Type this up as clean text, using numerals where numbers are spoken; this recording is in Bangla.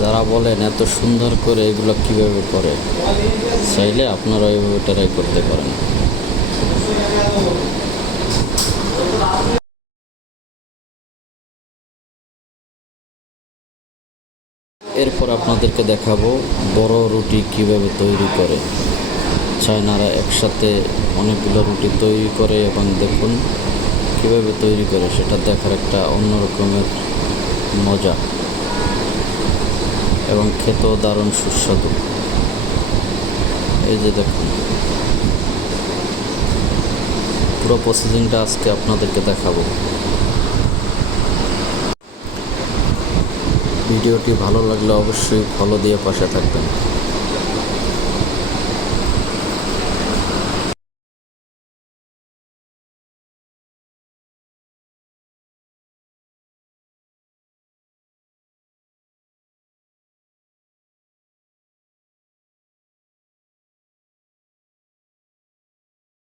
যারা বলেন এত সুন্দর করে এগুলো কিভাবে করে, চাইলে আপনারা এইভাবে ট্রাই করতে পারেন। এরপর আপনাদেরকে দেখাবো বড় রুটি কিভাবে তৈরি করে। চায়নারা একসাথে অনেকগুলো রুটি তৈরি করে এবং দেখুন কিভাবে তৈরি করে, সেটা দেখার একটা অন্য রকমের মজা এবং খেতেও দারুণ সুস্বাদু। এই যে দেখুন, পুরো প্রসেসিংটা আজকে আপনাদেরকে দেখাবো। ভিডিওটি ভালো লাগলে অবশ্যই ফলো দিয়ে পাশে থাকবেন।